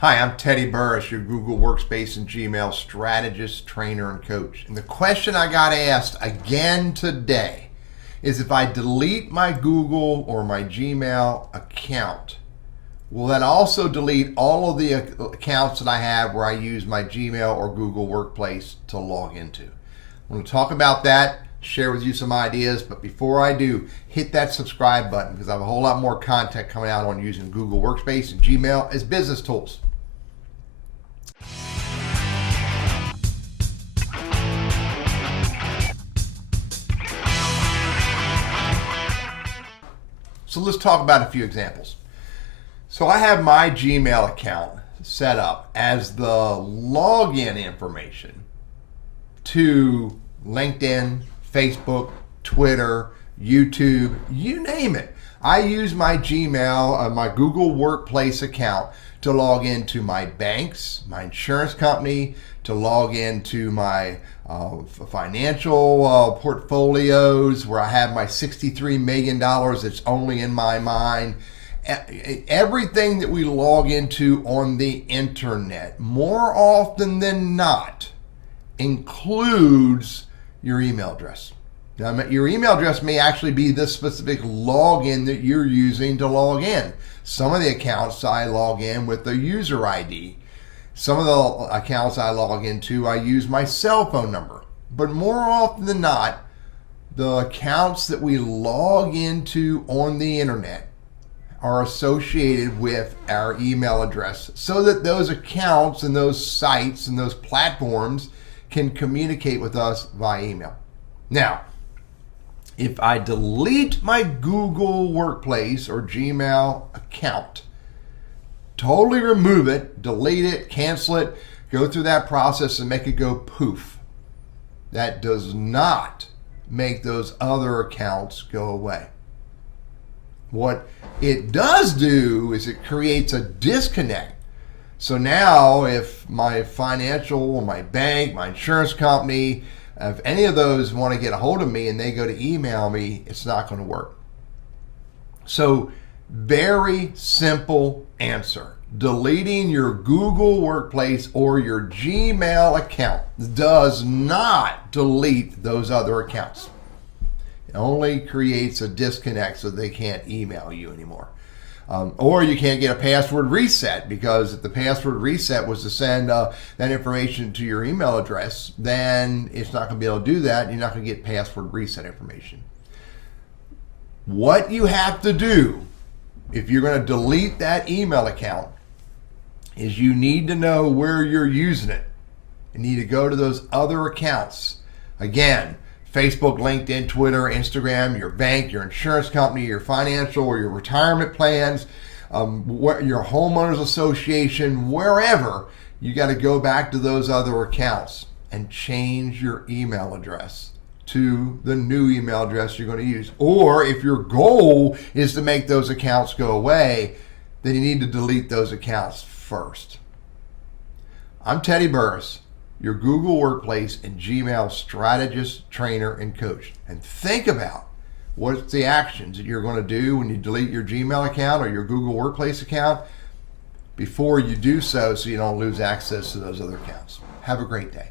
Hi, I'm Teddy Burris, your Google Workspace and Gmail strategist, trainer, and coach. And the question I got asked again today is if I delete my Google or my Gmail account, will that also delete all of the accounts that I have where I use my Gmail or Google Workplace to log into? I'm going to talk about that, share with you some ideas, but before I do, hit that subscribe button because I have a whole lot more content coming out on using Google Workspace and Gmail as business tools. So let's talk about a few examples. So I have my Gmail account set up as the login information to LinkedIn, Facebook, Twitter, YouTube, you name it. I use my Gmail, my Google Workplace account to log into my banks, my insurance company, to log into my financial portfolios where I have my $63 million that's only in my mind. Everything that we log into on the internet, more often than not, includes your email address. Now, your email address may actually be the specific login that you're using to log in. Some of the accounts I log in with the user ID. Some of the accounts I log into, I use my cell phone number. But more often than not, the accounts that we log into on the internet are associated with our email address so that those accounts and those sites and those platforms can communicate with us via email. Now, if I delete my Google Workplace or Gmail account, totally remove it, delete it, cancel it, go through that process and make it go poof, that does not make those other accounts go away. What it does do is it creates a disconnect. So now if my financial, my bank, my insurance company, if any of those want to get a hold of me and they go to email me, it's not going to work. So very simple answer. Deleting your Google Workplace or your Gmail account does not delete those other accounts. It only creates a disconnect so they can't email you anymore. Or you can't get a password reset, because if the password reset was to send that information to your email address, then it's not going to be able to do that. You're not going to get password reset information. What you have to do if you're going to delete that email account is you need to know where you're using it. You need to go to those other accounts. Again, Facebook, LinkedIn, Twitter, Instagram, your bank, your insurance company, your financial or your retirement plans, your homeowners association, wherever, you got to go back to those other accounts and change your email address to the new email address you're going to use. Or if your goal is to make those accounts go away, then you need to delete those accounts first. I'm Teddy Burris, your Google Workplace and Gmail strategist, trainer, and coach. And think about what's the actions that you're going to do when you delete your Gmail account or your Google Workplace account before you do so you don't lose access to those other accounts. Have a great day.